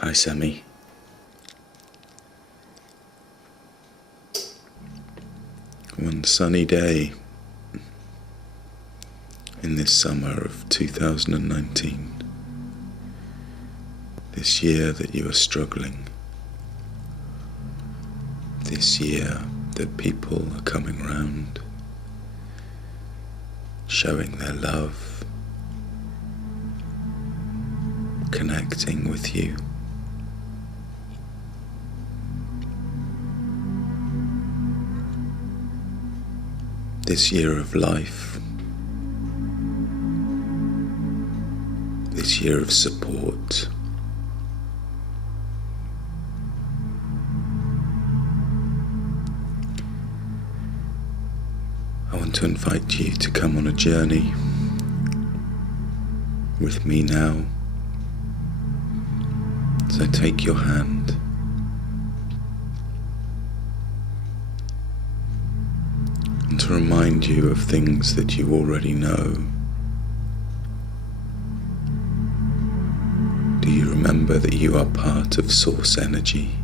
Hi, Sammy. One sunny day in this summer of 2019, this year that you are struggling, this year that people are coming round, showing their love, connecting with you. This year of life, this year of support, I want to invite you to come on a journey with me now. So take your hand and to remind you of things that you already know. Do you remember that you are part of Source Energy?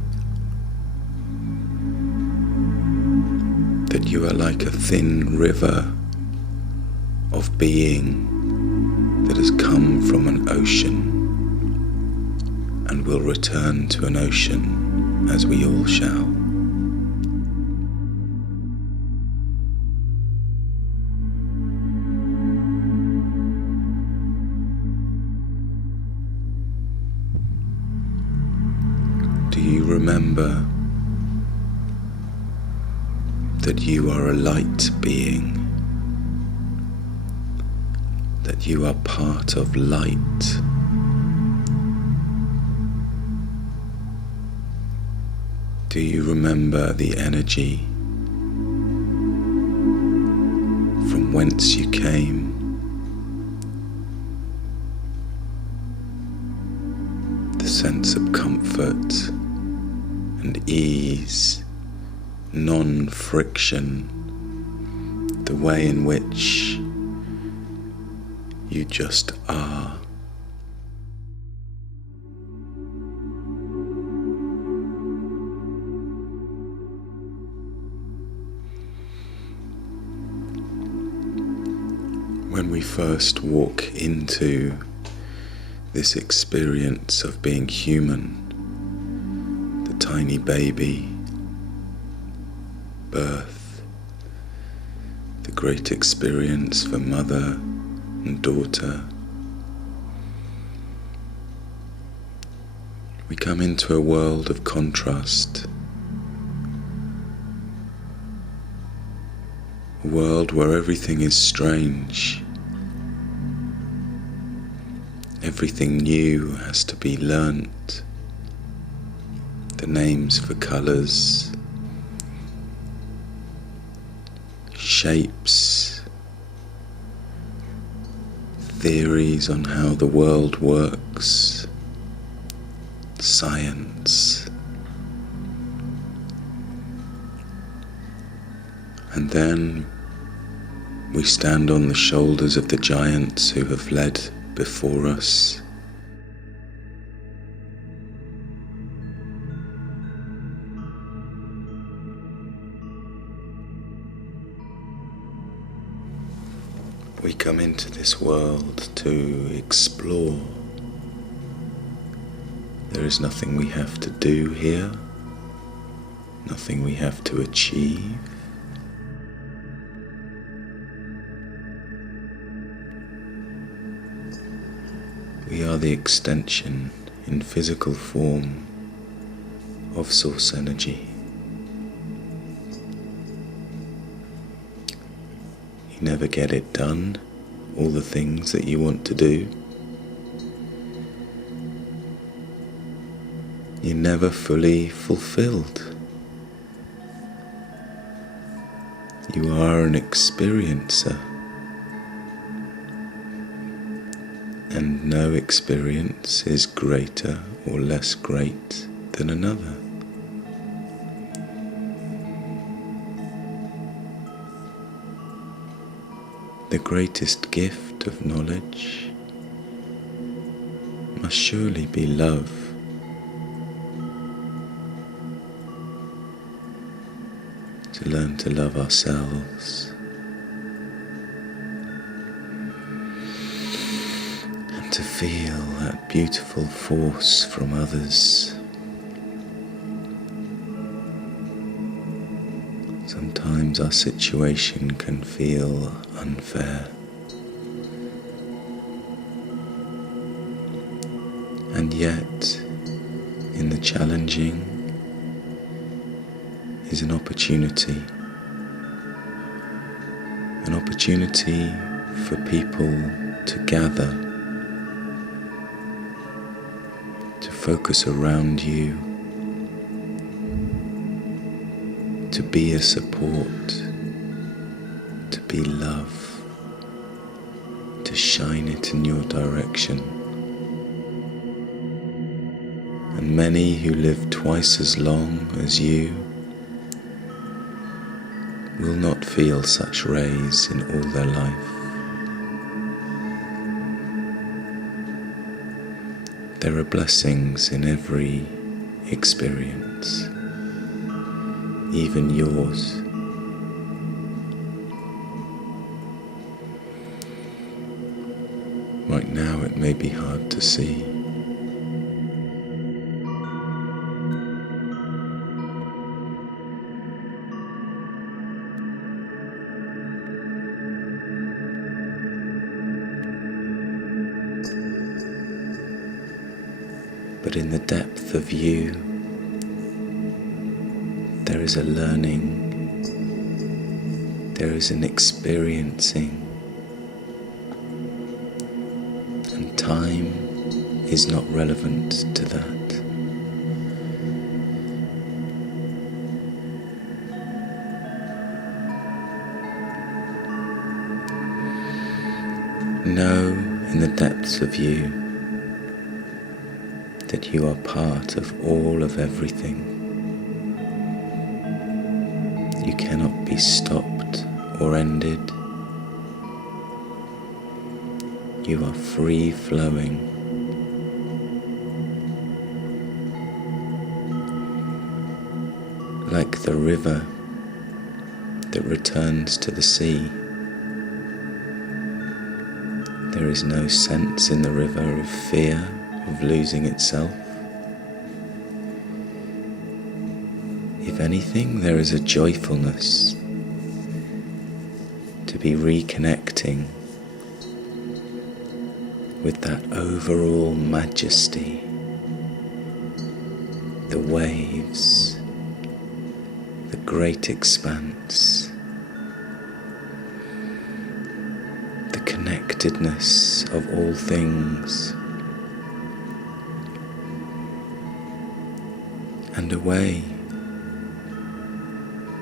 That you are like a thin river of being that has come from an ocean and will return to an ocean, as we all shall. Do you remember that you are a light being, that you are part of light? Do you remember the energy from whence you came? The sense of comfort and ease, non-friction, the way in which you just are. When we first walk into this experience of being human, the tiny baby, birth, the great experience for mother and daughter, we come into a world of contrast, a world where everything is strange. Everything new has to be learnt. The names for colours, shapes, theories on how the world works, science. And then we stand on the shoulders of the giants who have led before us. We come into this world to explore. There is nothing we have to do here, nothing we have to achieve. We are the extension in physical form of Source Energy. You never get it done, all the things that you want to do. You're never fully fulfilled. You are an experiencer. And no experience is greater or less great than another. The greatest gift of knowledge must surely be love, to learn to love ourselves and to feel that beautiful force from others. Sometimes our situation can feel unfair, and yet in the challenging is an opportunity for people to gather, to focus around you, to be a support, to be love, to shine it in your direction. And many who live twice as long as you will not feel such rays in all their life. There are blessings in every experience, even yours. Right now it may be hard to see. But in the depth of you, there is a learning, there is an experiencing, and time is not relevant to that. Know in the depths of you that you are part of all of everything. You cannot be stopped or ended. You are free flowing. Like the river that returns to the sea. There is no sense in the river of fear of losing itself. If anything, there is a joyfulness to be reconnecting with that overall majesty, the waves, the great expanse, the connectedness of all things. And away,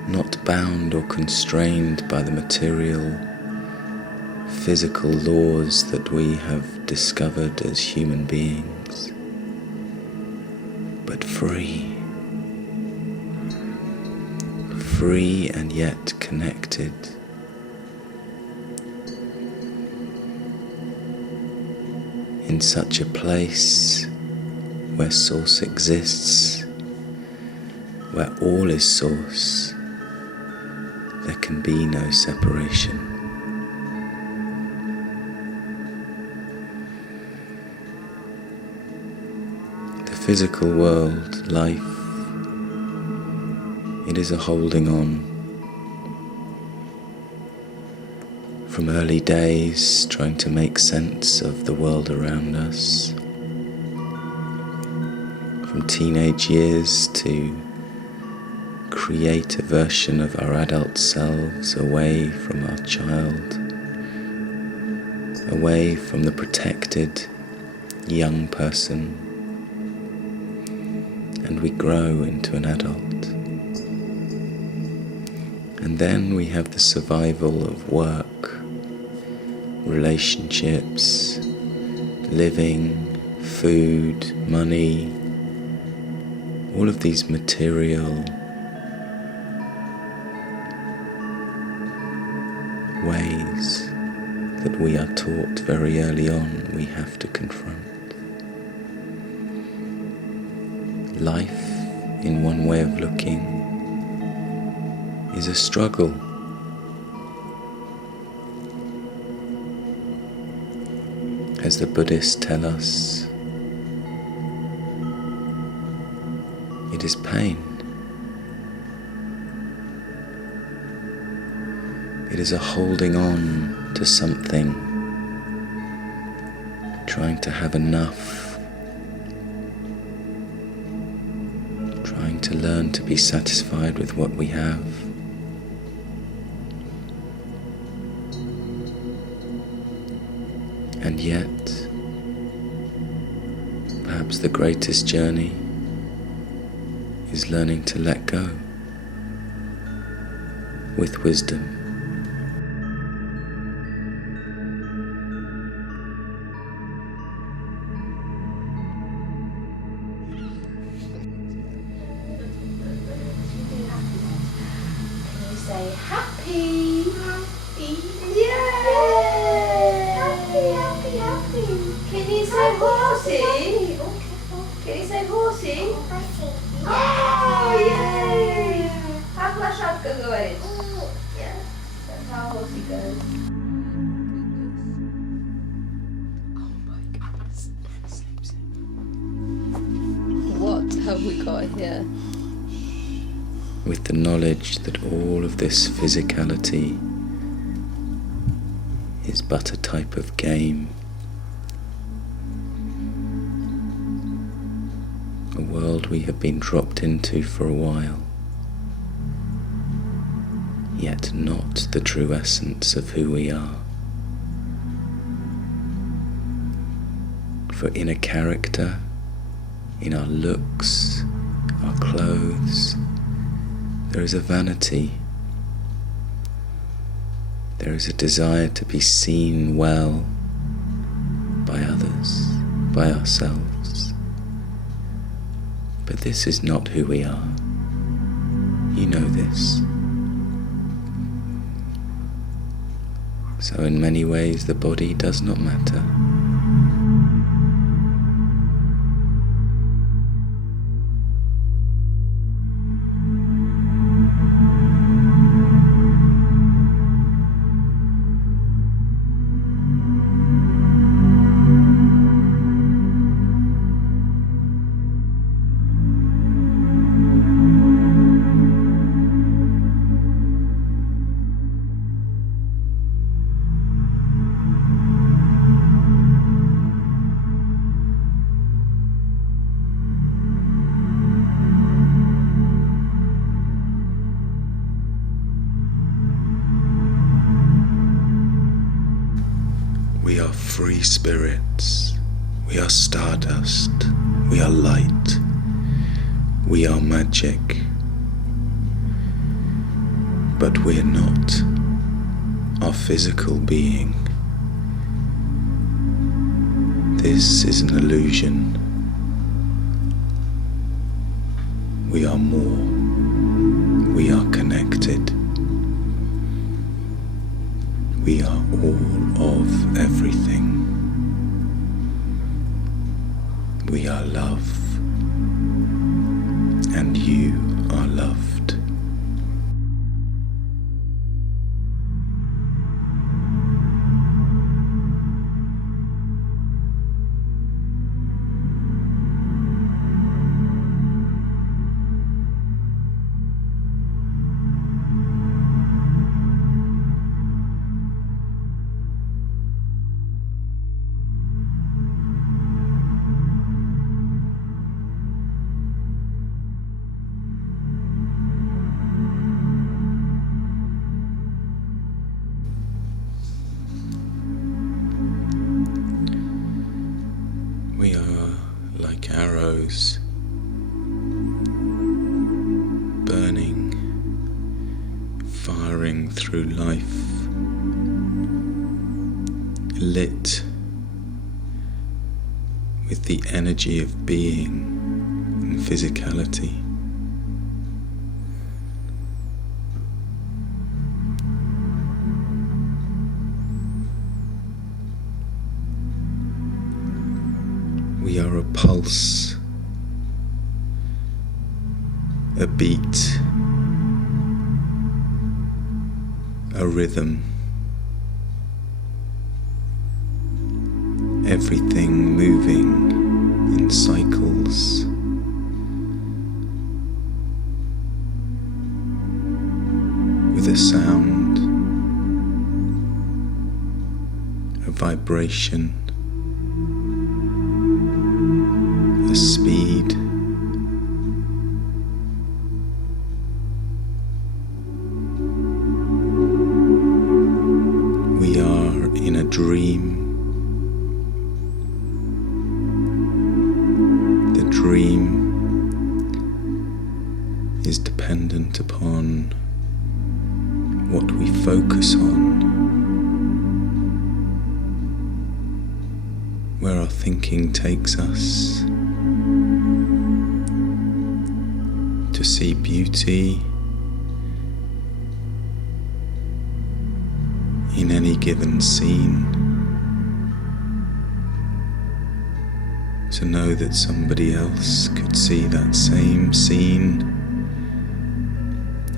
not bound or constrained by the material, physical laws that we have discovered as human beings, but free and yet connected. In such a place where source exists, where all is source, there can be no separation. The physical world, life, it is a holding on. From early days, trying to make sense of the world around us. From teenage years to create a version of our adult selves away from our child, away from the protected young person, and we grow into an adult. And then we have the survival of work, relationships, living, food, money, all of these material ways that we are taught very early on we have to confront. Life, in one way of looking, is a struggle. As the Buddhists tell us, it is pain. It is a holding on to something, trying to have enough, trying to learn to be satisfied with what we have. And yet, perhaps the greatest journey is learning to let go with wisdom. Say happy, happy, yay! Happy, happy, happy. Can you say horsey? Can you say horsey? Oh, yay! Как лошадка говорит? Yeah, that's how horsey goes. Oh my goodness. What have we got here? With the knowledge that all of this physicality is but a type of game, a world we have been dropped into for a while, yet not the true essence of who we are. For in a character, in our looks, our clothes, there is a vanity. There is a desire to be seen well by others, by ourselves. But this is not who we are. You know this. So in many ways the body does not matter. We are free spirits, we are stardust, we are light, we are magic, but we're not our physical being. This is an illusion. We are more, we are connected. We are all of everything. We are love, and you are loved. We are like arrows, burning, firing through life, lit with the energy of being and physicality. We are a pulse, a beat, a rhythm. Everything moving in cycles. With a sound, a vibration, a speed. We are in a dream. The dream is dependent upon what we focus on, where our thinking takes us, to see beauty in any given scene, to know that somebody else could see that same scene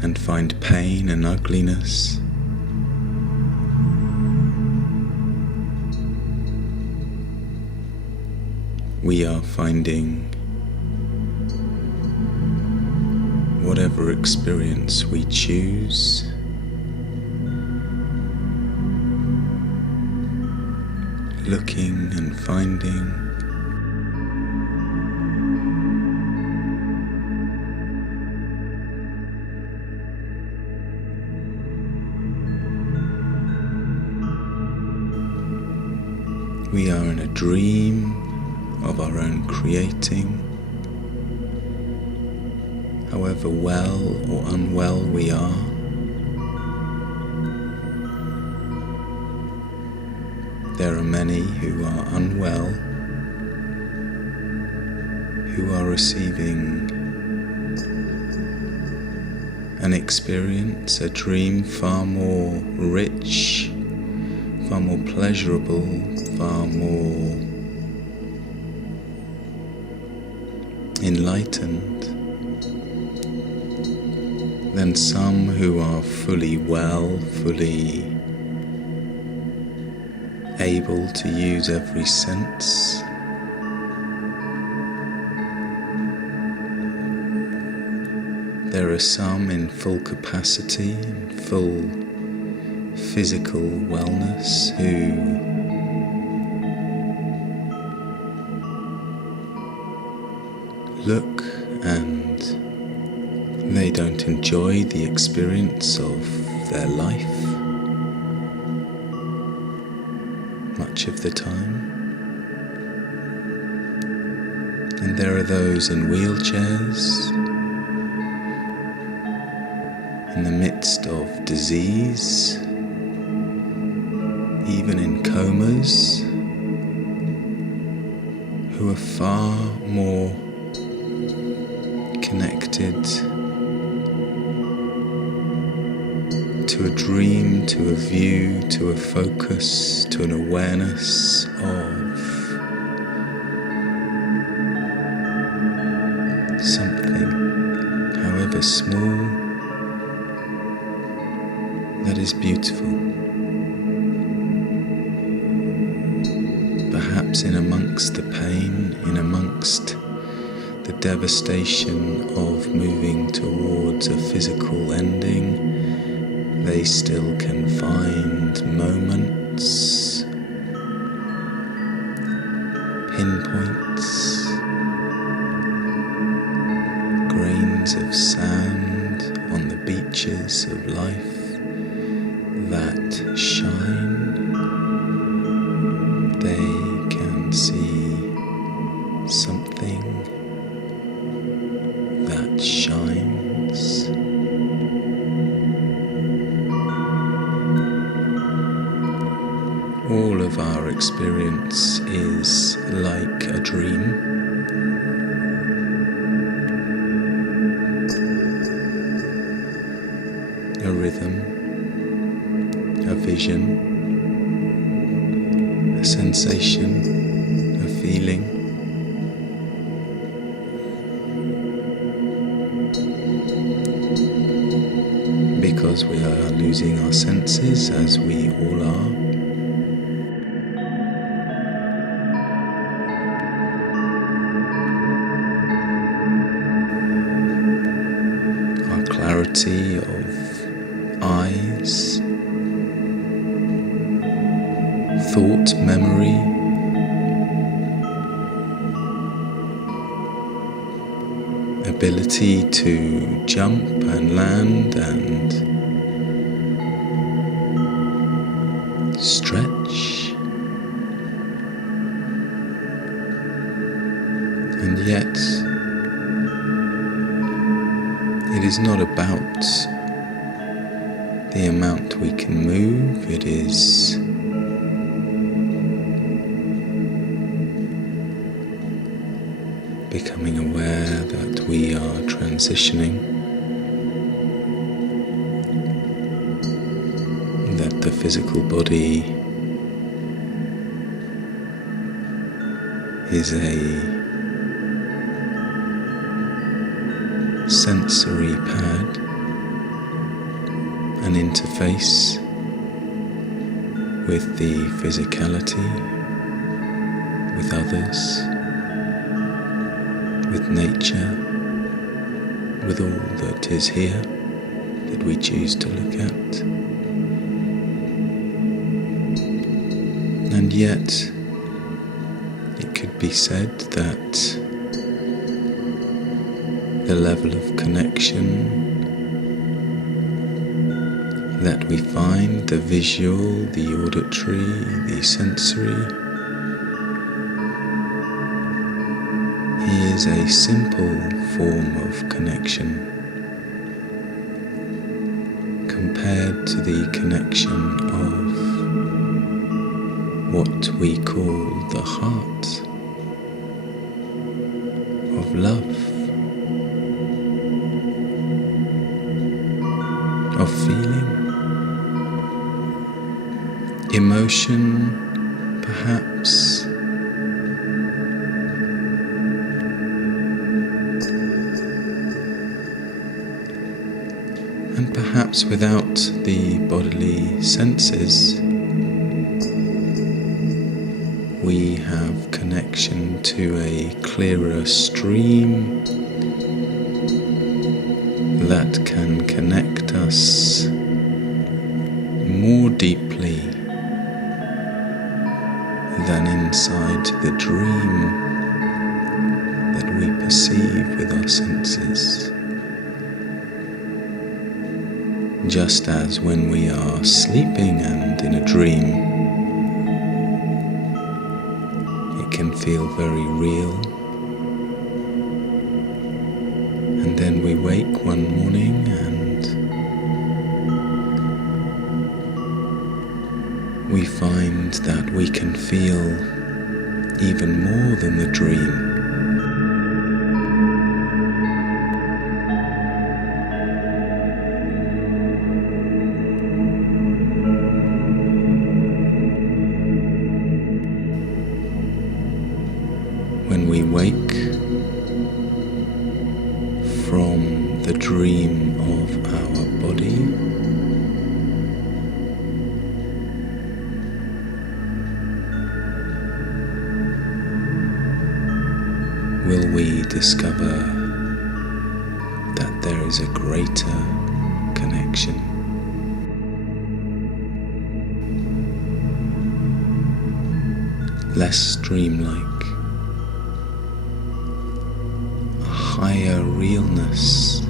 and find pain and ugliness. We are finding whatever experience we choose, looking and finding. We are in a dream of our own creating. However well or unwell we are, there are many who are unwell, who are receiving an experience, a dream far more rich, far more pleasurable, far more enlightened than some who are fully well, fully able to use every sense. There are some in full capacity, in full physical wellness who look and they don't enjoy the experience of their life much of the time. And there are those in wheelchairs, in the midst of disease, even in comas, who are far more connected to a dream, to a view, to a focus, to an awareness of something, however small, that is beautiful. Perhaps in amongst the pain, in amongst the devastation of moving towards a physical ending, they still can find moments, pinpoints, grains of sand on the beaches of life that shine. They can see something that shines. All of our experience is like a dream. A rhythm, a vision, a sensation, a feeling. because we are losing our senses, as we all are. Our clarity of eyes, thought, memory, ability to jump and land and stretch, and yet it is not about the amount we can move, it is becoming aware that we are transitioning, that the physical body is a sensory pad, an interface with the physicality, with others, with nature, with all that is here that we choose to look at. And yet, it could be said that the level of connection that we find, the visual, the auditory, the sensory, is a simple form of connection compared to the connection of what we call the heart of love, of feeling, emotion, perhaps. And perhaps without the bodily senses, we have connection to a clearer stream that can connect us more deeply than inside the dream that we perceive with our senses. Just as when we are sleeping and in a dream, it can feel very real, and then we wake one morning and we find that we can feel even more than the dream. When we wake from the dream of our body, will we discover that there is a greater connection? Less dreamlike, higher realness,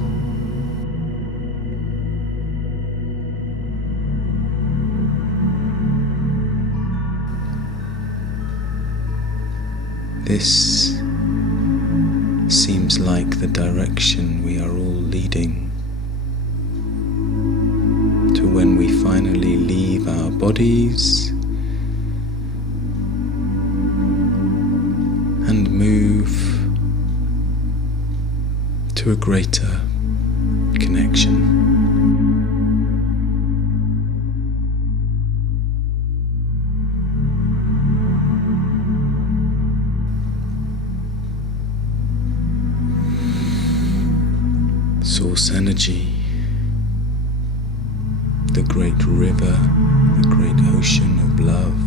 this seems like the direction we are all leading to when we finally leave our bodies and move to a greater connection. Source energy the great river, the great ocean of love,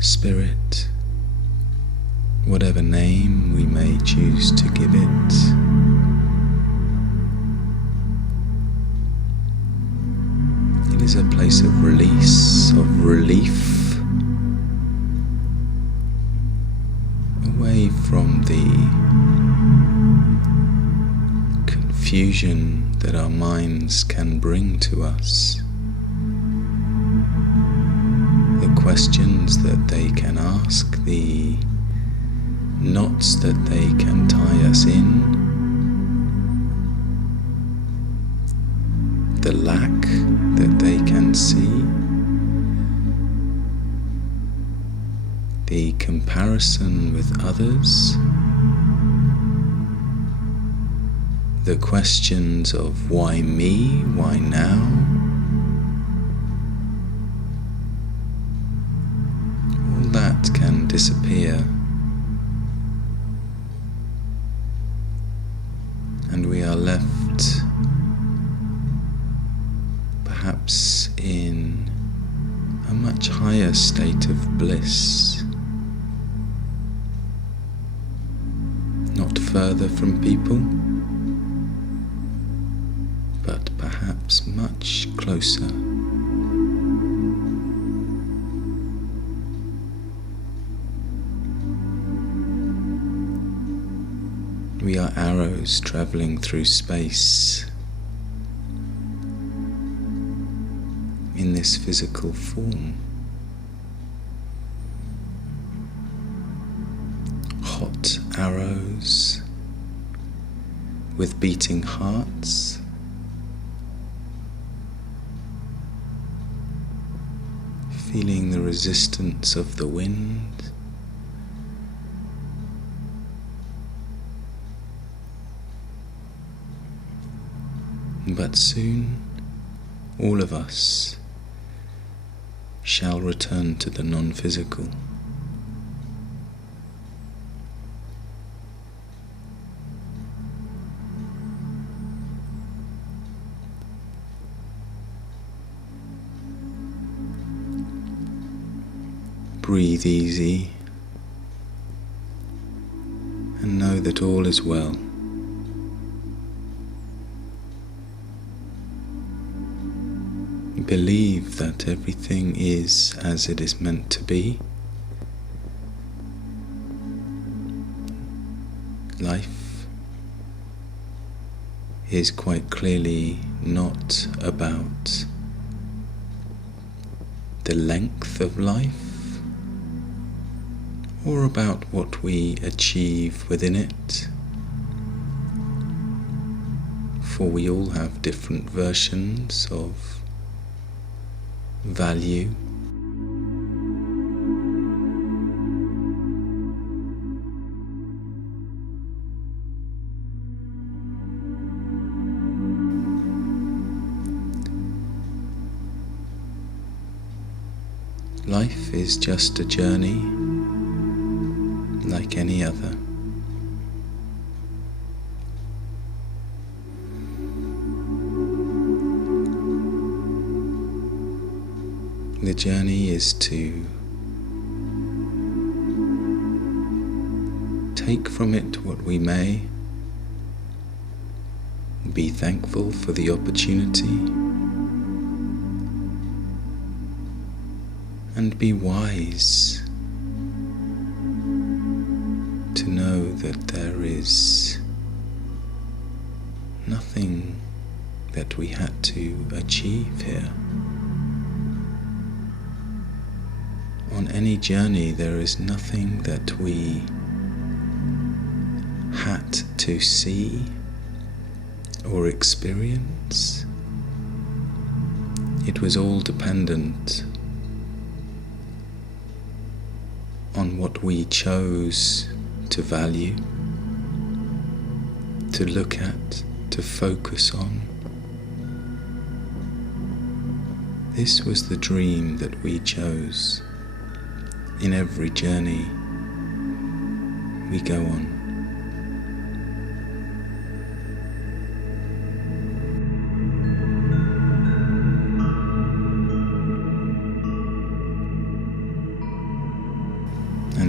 spirit, whatever name we may choose to give it. It is a place of release, of relief, away from the confusion that our minds can bring to us, the questions that they can ask, the knots that they can tie us in, the lack that they can see, the comparison with others, the questions of why me, why now, all that can disappear, and we are left perhaps in a much higher state of bliss, not further from people, but perhaps much closer. We are arrows traveling through space in this physical form. Hot arrows with beating hearts, feeling the resistance of the wind, but soon all of us shall return to the non-physical. Breathe easy and know that all is well. Believe that everything is as it is meant to be. Life is quite clearly not about the length of life or about what we achieve within it, for we all have different versions of value. Life is just a journey like any other. The journey is to take from it what we may, be thankful for the opportunity, and be wise to know that there is nothing that we had to achieve here. On any journey, there is nothing that we had to see or experience. It was all dependent on what we chose to value, to look at, to focus on. This was the dream that we chose. In every journey we go on.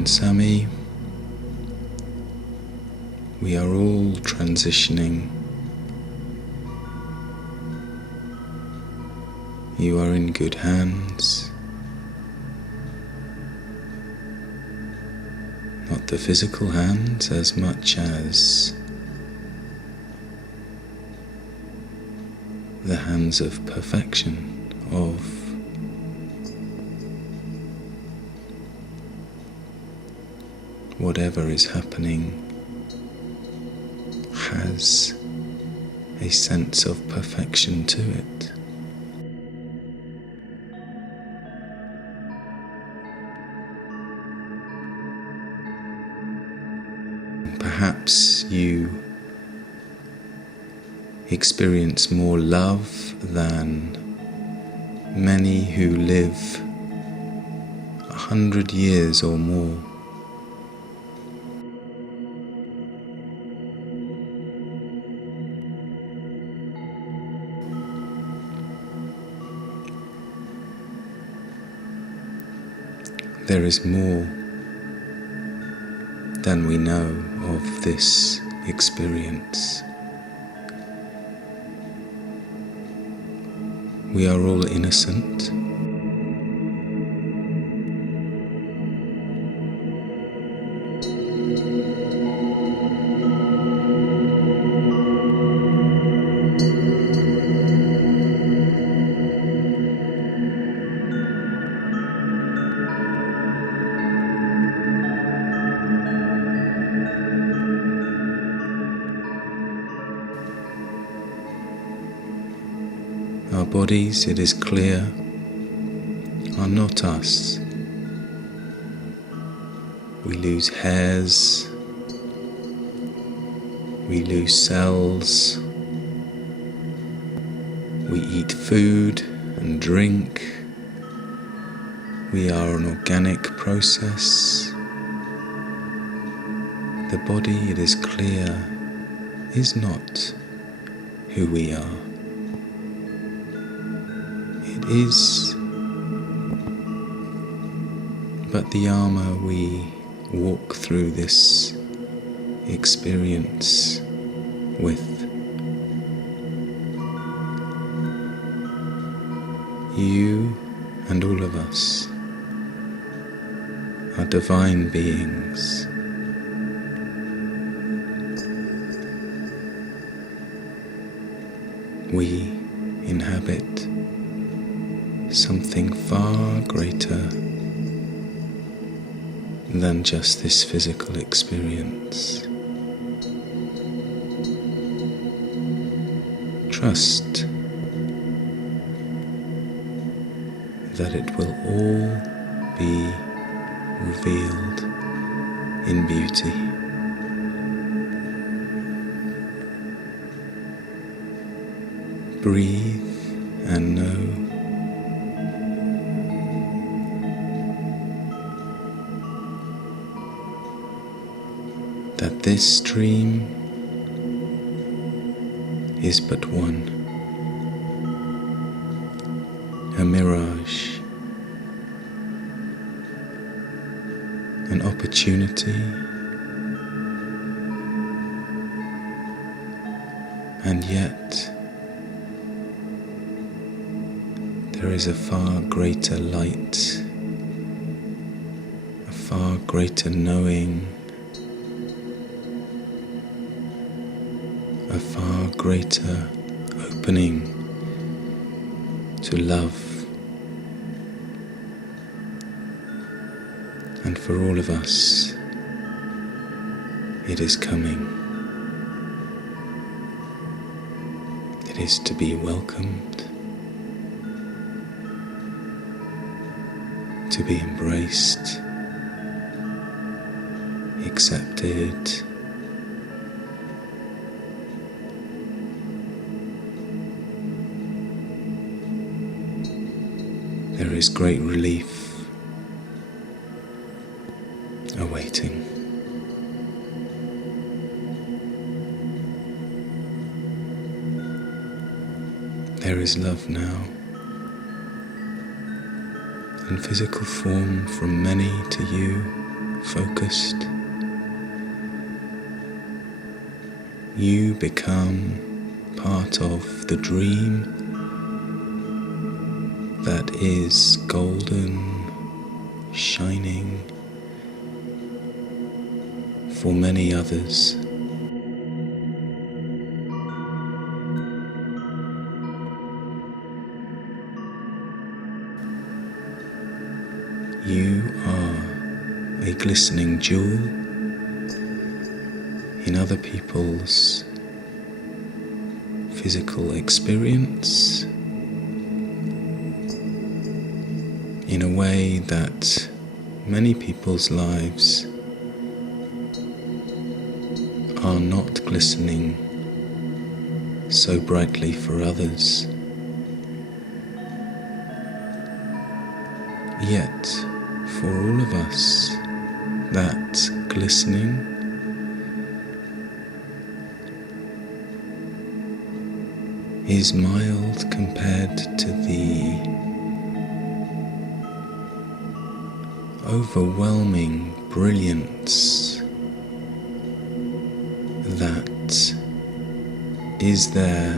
and Sammy, we are all transitioning. You are in good hands. Not the physical hands as much as the hands of perfection, of whatever is happening has a sense of perfection to it. Perhaps you experience more love than many who live 100 years or more. There is more than we know of this experience. We are all innocent. Our bodies, it is clear, are not us. We lose hairs, we lose cells, we eat food and drink. We are an organic process. The body, it is clear, is not who we are. It is but the armor we walk through this experience with. You and all of us are divine beings. We inhabit something far greater than just this physical experience. Trust that it will all be revealed in beauty. Breathe and know that this dream is but one, a mirage, an opportunity, and yet there is a far greater light, a far greater knowing, a far greater opening to love. And for all of us, it is coming. It is to be welcomed, to be embraced, accepted, there is great relief awaiting. There is love now, in physical form from many to you, focused, you become part of the dream that is golden, shining for many others. You are a glistening jewel in other people's physical experience in a way that many people's lives are not glistening so brightly for others. Yet, for all of us, that glistening is mild compared to the overwhelming brilliance that is there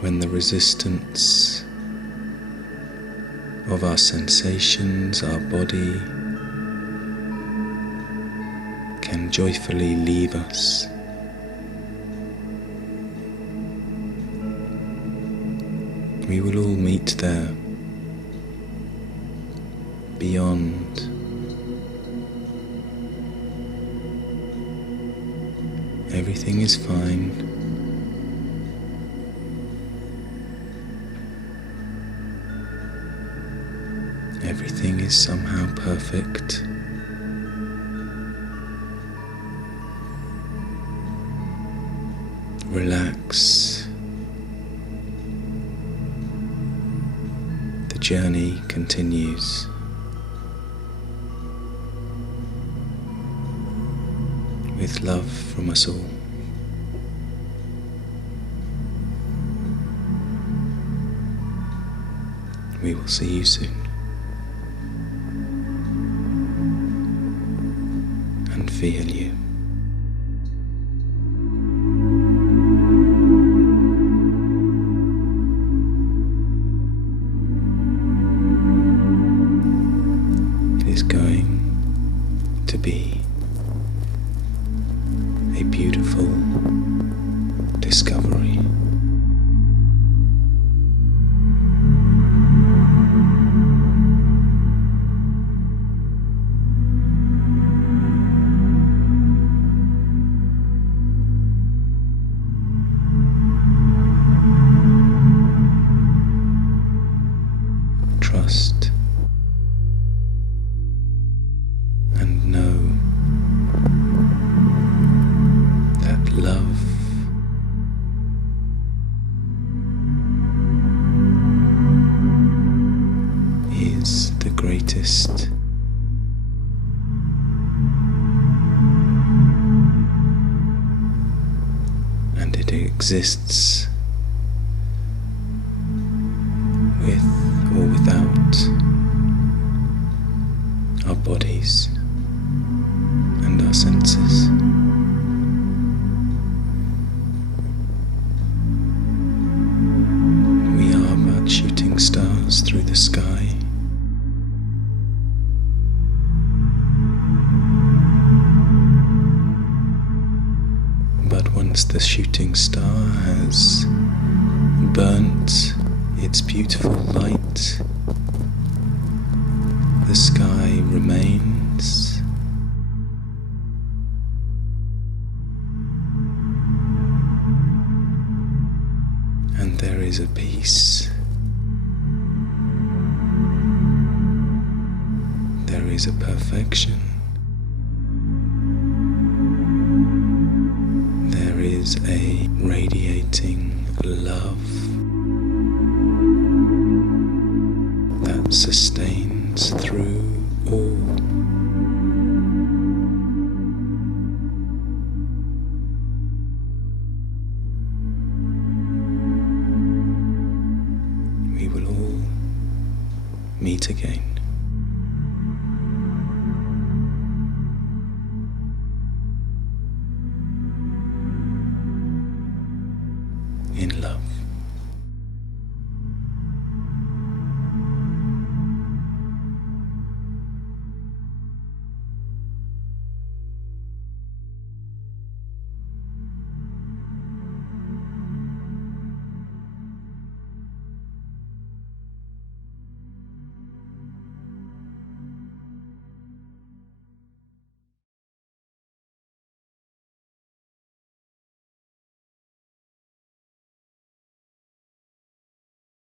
when the resistance of our sensations, our body, can joyfully leave us. We will all meet there, beyond everything is fine. Everything is somehow perfect. Relax. The journey continues. With love from us all. We will see you soon. And feel you. It is going to be a beautiful discovery. Trust and know that love is the greatest and it exists with or without our bodies and our senses. We are but shooting stars through the sky. But once the shooting star has burnt its beautiful light, the sky remains, and there is a peace, there is a perfection, there is a radiating love that sustains through all. We will all meet again.